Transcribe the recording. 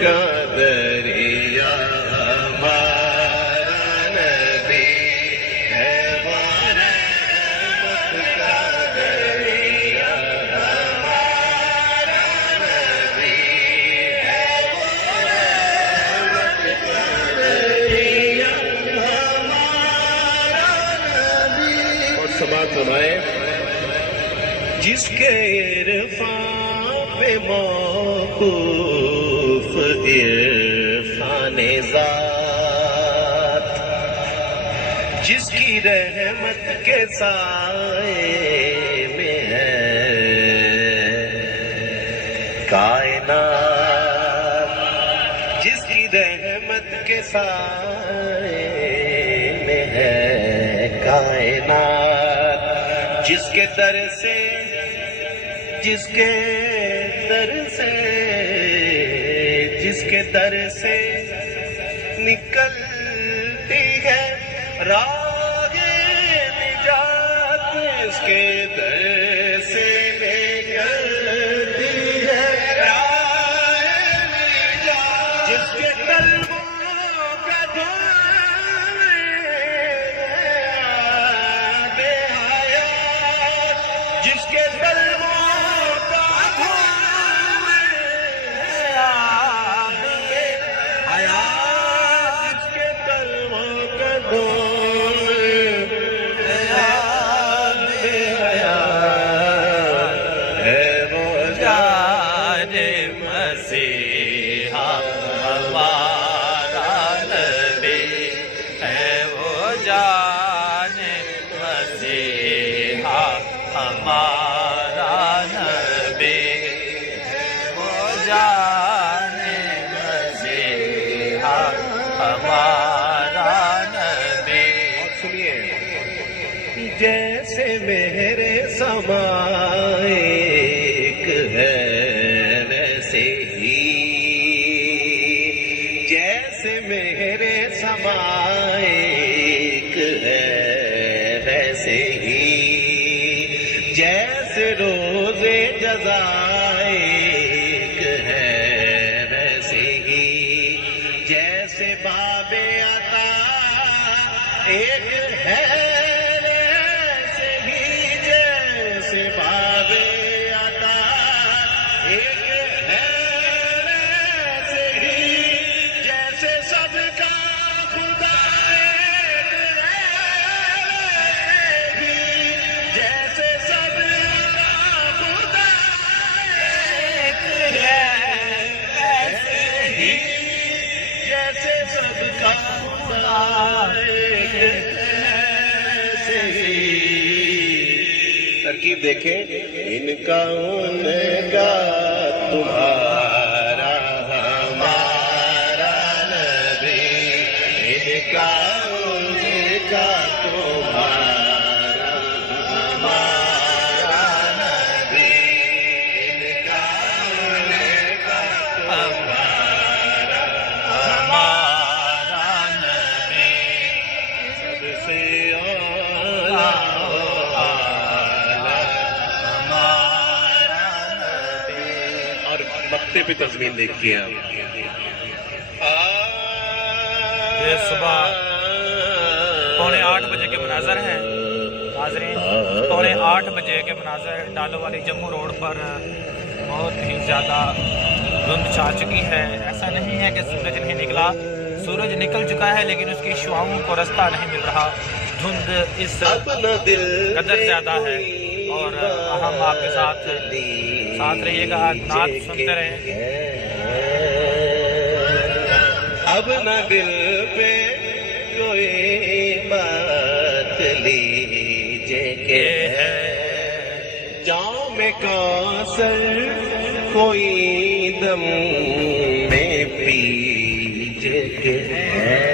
کا دریا ہمارا نبی ہے، وہ رحمت کا دریا ہمارا نبی ہے، وہ رحمت کا دریا ہمارا نبی۔ اور سماعت سنائے، جس کے عرفان پہ موقوف عرفان ذات، جس کی رحمت کے سائے میں ہے کائنات، جس کی رحمت کے سائے میں ہے کائنات، جس کے در سے جس کے در سے نکلتی ہے راہ نجات، اس کے در سے نکلتی ہے راہ نجات، جس کے قلبوں کا دھوم بے حیات، جس کے قلبوں ہمارا نبی، وہ جان مسیحا ہمارا نبی۔ سنیے، جیسے میرے سمائک ہے ویسے ہی، جیسے میرے سمائک ہے ویسے ہی، جیسے روز جزائک ہے ویسے ہی، جیسے باب عطا ایک ہے ویسے ہی، جیسے باب عطا ایک ہے ویسے ہی، جیسے سب کا خدا ایک ہے ویسے ہی، جیسے سب کا خدا ایک ہے ویسے ہی، جیسے سب کا خدا ایک ہے ویسے ہی۔ ترکیب دیکھیں، ان کا ان کا تمہارا ہمارا نبی، ان کا ان کا تمہارا ہمارا نبی، ان کا ان کا تمہارا ہمارا نبی، سب سے اعلیٰ ہمارا نبی۔ اور مقطع پہ تضمین دیکھیے آپ، یہ صبح 7:45 بجے کے مناظر ہیں ناظرین، 7:45 بجے کے مناظر ڈالو والی جموں روڈ پر بہت ہی زیادہ دھند چھا چکی ہے۔ ایسا نہیں ہے کہ سورج نہیں نکلا، سورج نکل چکا ہے لیکن اس کی شعاؤں کو رستہ نہیں مل رہا، دھند اس قدر زیادہ ہے۔ اور ہم آپ کے ساتھ رہیے گا، نعت سنتے رہیں۔ اب نہ دل پہ کوئی بات لیجے کہ ہے، جام کوثر کوئی دم میں پیجے کہ ہے۔